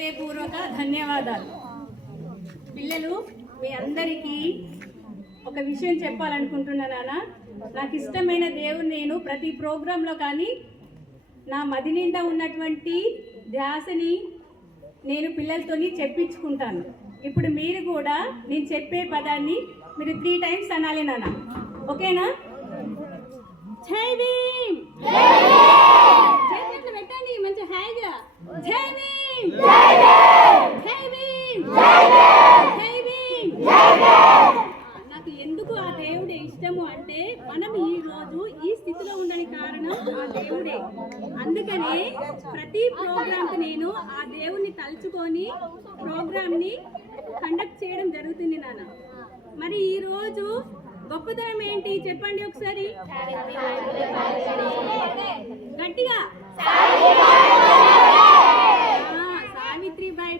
హృదయపూర్వక ధన్యవాదాలు. పిల్లలు మీ అందరికీ ఒక విషయం చెప్పాలనుకుంటున్నా నాన్న నాకు ఇష్టమైన దేవుడు నేను. ప్రతి ప్రోగ్రాంలో కానీ నా మది నిండా ఉన్నటువంటి ధ్యాసని నేను పిల్లలతోని చెప్పించుకుంటాను. ఇప్పుడు మీరు కూడా నేను చెప్పే పదాన్ని మీరు త్రీ టైమ్స్ అనాలి నాన్న ఓకేనా? జై భీమ్! చేతులు పెట్టండి మంచి హాయిగా జై జై భీమ్! నాకు ఎందుకు ఆ దేవుడే ఇష్టము అంటే మనం ఈ రోజు ఈ స్థితిలో ఉండని కారణం ఆ దేవుడే. అందుకనే ప్రతి ప్రోగ్రామ్ నేను ఆ దేవుణ్ణి తలుచుకొని ప్రోగ్రామ్ని కండక్ట్ చేయడం జరుగుతుంది నాన్న. మరి ఈ రోజు గొప్పతనం ఏంటి? చెప్పండి ఒకసారి. గట్టిగా ఆ, సావిత్రిబాయి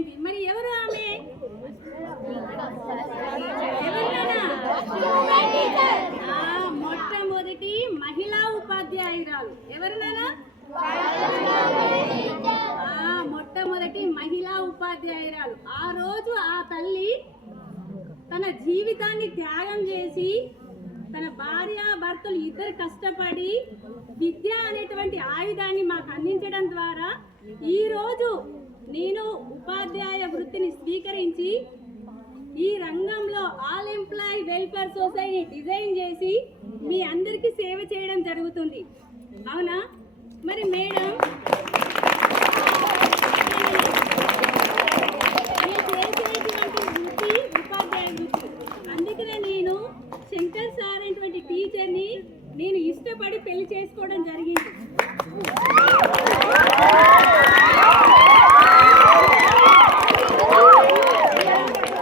పూలే మరి ఎవరు ఆమె? మొట్టమొదటి మహిళా ఉపాధ్యాయురాలు. ఎవరినైనా మొట్టమొదటి మహిళా ఉపాధ్యాయురాలు. ఆ రోజు ఆ తల్లి తన జీవితాన్ని త్యాగం చేసి తన భార్య భర్తలు ఇద్దరు కష్టపడి విద్య అనేటువంటి ఆయుధాన్ని మాకు అందించడం ద్వారా ఈ రోజు నేను ఉపాధ్యాయ వృత్తిని స్వీకరించి ఈ రంగంలో all employee welfare society design చేసి మీ అందరికీ సేవ చేయడం జరుగుతుంది. అవునా? మరి మేడం నేను చేసేటువంటి వృత్తి ఉపాధ్యాయ వృత్తి అందుకనే నేను శంకర్ సార్ అనేటువంటి టీచర్ని నేను ఇష్టపడి పెళ్ళి చేసుకోవడం జరిగింది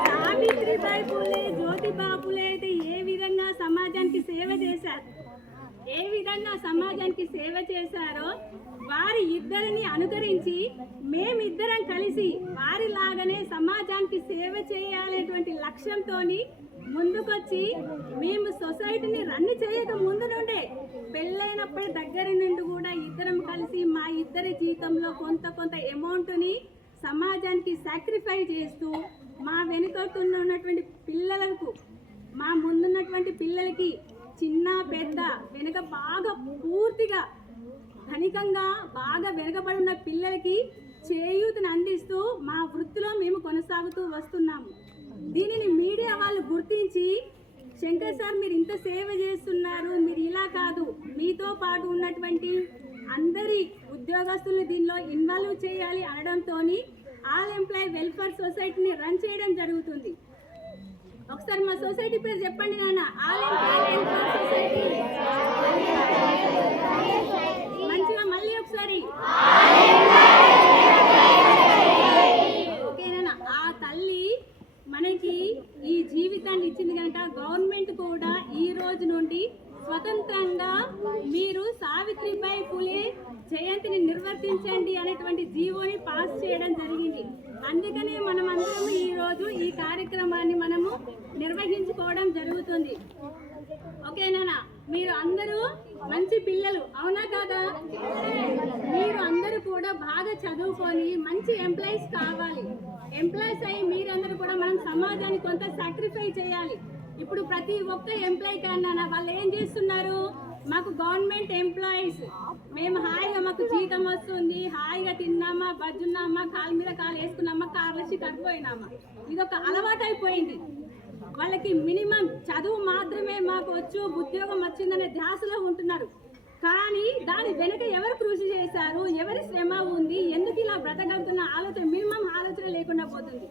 సావిత్రిబాయి పూలే జ్యోతిబా పూలే అయితే ఏ విధంగా సమాజానికి సేవ చేశారు ఏ విధంగా సమాజానికి సేవ చేశారో వారి ఇద్దరిని అనుకరించి మేమిద్దరం కలిసి వారి లాగానే సమాజానికి సేవ చేయాలనేటువంటి లక్ష్యంతో ముందుకొచ్చి మేము సొసైటీని రన్ చేయక ముందు నుండే పెళ్ళైనప్పటి దగ్గర నుండి కూడా ఇద్దరం కలిసి మా ఇద్దరి జీతంలో కొంత కొంత అమౌంట్ని సమాజానికి సాక్రిఫై చేస్తూ మా వెనుకతున్న ఉన్నటువంటి పిల్లలకు మా ముందున్నటువంటి పిల్లలకి చిన్న పెద్ద వెనుక బాగా పూర్తిగా ధనికంగా బాగా వెనుకబడిన పిల్లలకి చేయూతను అందిస్తూ మా వృత్తిలో మేము కొనసాగుతూ వస్తున్నాము. దీనిని మీడియా వాళ్ళు గుర్తించి శంకర్ సార్ మీరు ఇంత సేవ చేస్తున్నారు మీరు ఇలా కాదు. మీతో పాటు ఉన్నటువంటి అందరి ఉద్యోగస్తులు దీనిలో ఇన్వాల్వ్ చేయాలి అనడంతో ఆల్ ఎంప్లాయ్ వెల్ఫేర్ సొసైటీని రన్ చేయడం జరుగుతుంది. ఒకసారి మా సొసైటీ పేరు చెప్పండి నాన్న. All employee welfare society. మంచిగా మళ్ళీ ఒకసారి. ఓకేనా? ఆ తల్లి మనకి ఈ జీవితాన్ని ఇచ్చింది కనుక గవర్నమెంట్ కూడా ఈ రోజు నుండి స్వతంత్రంగా మీరు సావిత్రిబాయి పులే జయంతిని నిర్వర్తించండి అనేటువంటి జీవోని పాస్ చేయడం జరిగింది. అందుకనే మనం అందరం ఈ రోజు ఈ కార్యక్రమాన్ని మనము నిర్వహించుకోవడం జరుగుతుంది. ఓకేనా? మీరు అందరూ మంచి పిల్లలు అవునా కాదా? మీరు అందరూ కూడా బాగా చదువుకొని మంచి ఎంప్లాయీస్ కావాలి. ఎంప్లాయీస్ అయ్యి మీరందరూ కూడా మనం సమాజానికి కొంత సాక్రిఫై చేయాలి. ఇప్పుడు ప్రతి ఒక్క ఎంప్లాయీ కన్నా వాళ్ళు ఏం చేస్తున్నారు? మాకు గవర్నమెంట్ ఎంప్లాయీస్ మేము హాయిగా మాకు జీతం వస్తుంది. హాయిగా తిన్నామా బజ్జున్నామా కాలు మీద కాలు వేసుకున్నామా కార్లసి కడిపోయినామా ఇది ఒక అలవాటు అయిపోయింది వాళ్ళకి మినిమం చదువు మాత్రమే మాకు వచ్చు ఉద్యోగం వచ్చిందనే ధ్యాసలో ఉంటున్నారు. కానీ దాని వెనుక ఎవరు కృషి చేశారు ఎవరి శ్రమ ఉంది ఎందుకు ఇలా బ్రతకడుతున్న ఆలోచన మినిమం ఆలోచన లేకుండా పోతుంది.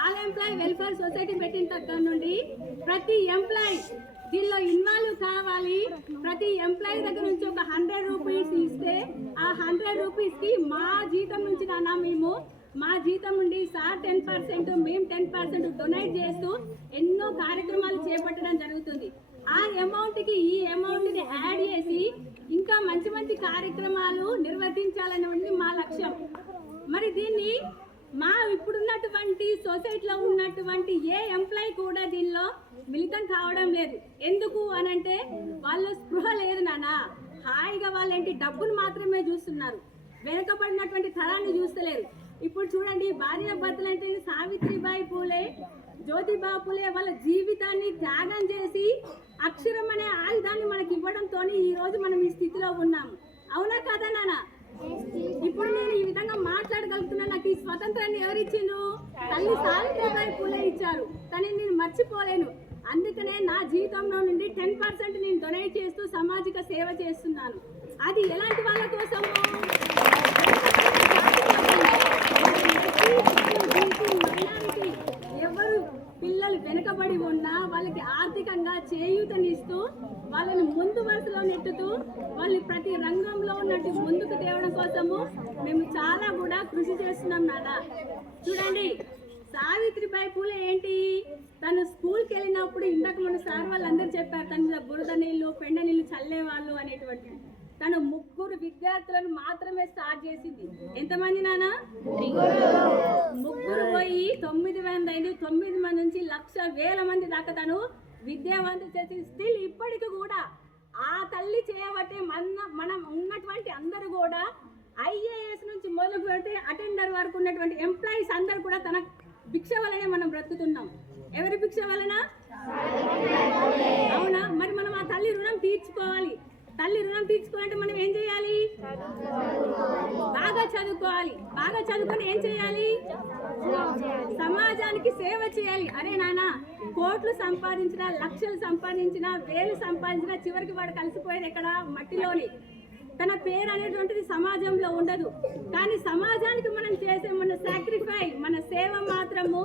ఆల్ ఎంప్లాయ్ వెల్ఫేర్ సొసైటీ పెట్టిన దగ్గర నుండి ప్రతి ఎంప్లాయ్ దీనిలో ఇన్వాల్వ్ కావాలి. ప్రతి ఎంప్లాయీ దగ్గర నుంచి ఒక హండ్రెడ్ రూపీస్ ఇస్తే ఆ హండ్రెడ్ రూపీస్కి మా జీతం నుంచి నాన్న మేము మా జీతం నుండి సార్ టెన్ పర్సెంట్ మేము టెన్ పర్సెంట్ డొనేట్ చేస్తూ ఎన్నో కార్యక్రమాలు చేపట్టడం జరుగుతుంది. ఆ అమౌంట్కి ఈ అమౌంట్ని యాడ్ చేసి ఇంకా మంచి మంచి కార్యక్రమాలు నిర్వర్తించాలనేది మా లక్ష్యం. మరి దీన్ని మా ఇప్పుడున్నటువంటి సొసైటీలో ఉన్నటువంటి ఏ ఎంప్లాయీ కూడా దీనిలో మిళితం కావడం లేదు. ఎందుకు అనంటే వాళ్ళ స్పృహ లేదు నానా హాయిగా వాళ్ళేంటి? డబ్బును మాత్రమే చూస్తున్నారు. వెనుకబడినటువంటి తరాన్ని చూస్తలేరు. ఇప్పుడు చూడండి భార్య భర్తలు అంటే సావిత్రిబాయి పూలే జ్యోతిబాపులే వాళ్ళ జీవితాన్ని త్యాగం చేసి అక్షరం అనే ఆయుధాన్ని మనకి ఇవ్వడంతో ఈ రోజు మనం ఈ స్థితిలో ఉన్నాము అవునా కదా నాన్న ఇప్పుడు నేను ఈ విధంగా మాట్లాడగలుగుతున్నా నాకు ఈ స్వతంత్రాన్ని ఎవరిచ్చిండ్రు తల్లి సావిత్రిబాయి పూలే ఇచ్చారు. కానీ నేను మర్చిపోలేను. అందుకనే నా జీవితంలో నుండి టెన్ పర్సెంట్ నేను డొనేట్ చేస్తూ సామాజిక సేవ చేస్తున్నాను. అది ఎలాంటి వాళ్ళ కోసము ఎవరు పిల్లలు వెనుకబడి ఉన్నా వాళ్ళకి ఆర్థికంగా చేయూతనిస్తూ వాళ్ళని ముందు వరుసలో నెట్టుతూ వాళ్ళని ప్రతి రంగంలో ఉన్నట్టు ముందుకు తేవడం కోసము మేము చాలా కూడా కృషి చేస్తున్నాం నాన్న. చూడండి. సావిత్రిబాయి పూలే ఏంటి? తను స్కూల్కి వెళ్ళినప్పుడు ఇందాక మన సార్ వాళ్ళందరూ చెప్పారు తన మీద బురద నీళ్ళు పెండ నీళ్ళు చల్లేవాళ్ళు అనేటువంటి తను ముగ్గురు విద్యార్థులను మాత్రమే స్టార్ట్ చేసింది. ఎంతమంది నాన్న? ముగ్గురు పోయి తొమ్మిది మంది అయింది తొమ్మిది మంది నుంచి లక్ష వేల మంది దాకా తను విద్యావంతులు చేసి స్టిల్ ఇప్పటికి కూడా ఆ తల్లి చేయబట్టే మన మనం ఉన్నటువంటి అందరూ కూడా ఐఏఎస్ నుంచి మొదలు పెడితే అటెండర్ వరకు ఉన్నటువంటి ఎంప్లాయీస్ అందరు కూడా తన భిక్ష వలనే మనం బ్రతుకుతున్నాం. ఎవరి భిక్ష వలన? అవునా? మరి మనం ఆ తల్లి రుణం తీర్చుకోవాలి. తల్లి రుణం తీర్చుకోవాలంటే మనం ఏం చేయాలి? బాగా చదువుకోవాలి. బాగా చదువుకొని ఏం చేయాలి? సమాజానికి సేవ చేయాలి. అరే నాన్న కోట్లు సంపాదించిన లక్షలు సంపాదించిన వేలు సంపాదించిన చివరికి వాడు కలిసిపోయేది ఎక్కడ? మట్టిలోని. తన పేరు అనేటువంటిది సమాజంలో ఉండదు. కానీ సమాజానికి మనం చేసే మన సాక్రిఫై మన సేవ మాత్రము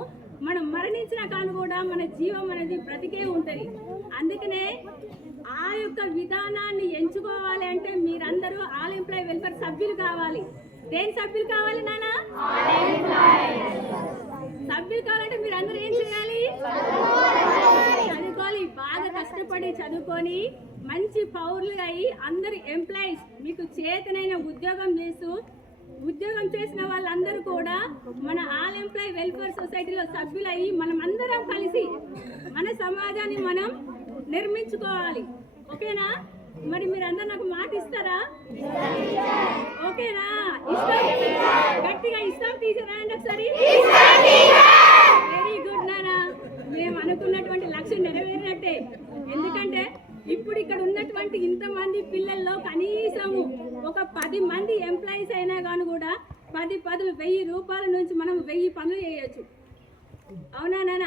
మనం మరణించిన కాను కూడా మన జీవం అనేది బ్రతికే ఉంటుంది. అందుకనే ఆ యొక్క విధానాన్ని ఎంచుకోవాలి అంటే మీరందరూ ఆల్ ఎంప్లాయ్ వెల్ఫేర్ సభ్యులు కావాలి. దేని సభ్యులు కావాలి నానా? సభ్యులు కావాలంటే మీరు అందరూ ఏం చేయాలి? చదువుకోవాలి. బాగా కష్టపడి చదువుకొని మంచి పౌరులు అయ్యి అందరి ఎంప్లాయీస్ మీకు చేతనైన ఉద్యోగం చేస్తూ ఉద్యోగం చేసిన వాళ్ళందరూ కూడా మన ఆల్ ఎంప్లాయ్ వెల్ఫేర్ సొసైటీలో సభ్యులయ్యి మనం అందరం కలిసి మన సమాజాన్ని మనం నిర్మించుకోవాలి. ఓకేనా? మరి మీరందరూ నాకు మాట ఇస్తారా? ఓకేనా ఇష్టం గట్టిగా ఇష్టం టీచర్ అండి ఒకసారి వెరీ గుడ్ నానా మేము అనుకున్నటువంటి లక్ష్యం నెరవేరినట్టే ఎందుకంటే ఇప్పుడు ఇక్కడ ఉన్నటువంటి ఇంతమంది పిల్లల్లో కనీసము ఒక పది మంది ఎంప్లాయీస్ అయినా కానీ కూడా పది పదులు వెయ్యి రూపాయల నుంచి మనం వెయ్యి పనులు చేయొచ్చు. అవునా నాన్న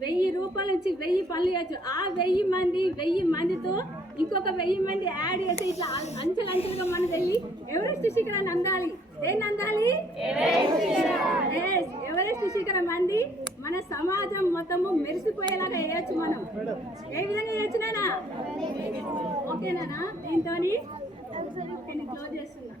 వెయ్యి రూపాయల నుంచి వెయ్యి పనులు చేయొచ్చు. ఆ వెయ్యి మంది వెయ్యి మందితో ఇంకొక వెయ్యి మంది యాడ్ చేసి ఇట్లా అం- అంచెలంచెలుగా మనం వెళ్ళి ఎవరెస్ట్ శిఖరాన్ని అందాలి? దేన్ని అందాలి? ఎవరెస్ట్ శిఖరం. మంది మన సమాజం మొత్తము మెరిసిపోయేలాగా వేయచ్చు మనం. ఏ విధంగా చేయొచ్చు నానా? ఓకేనా దీంతో క్లోజ్ చేస్తున్నా.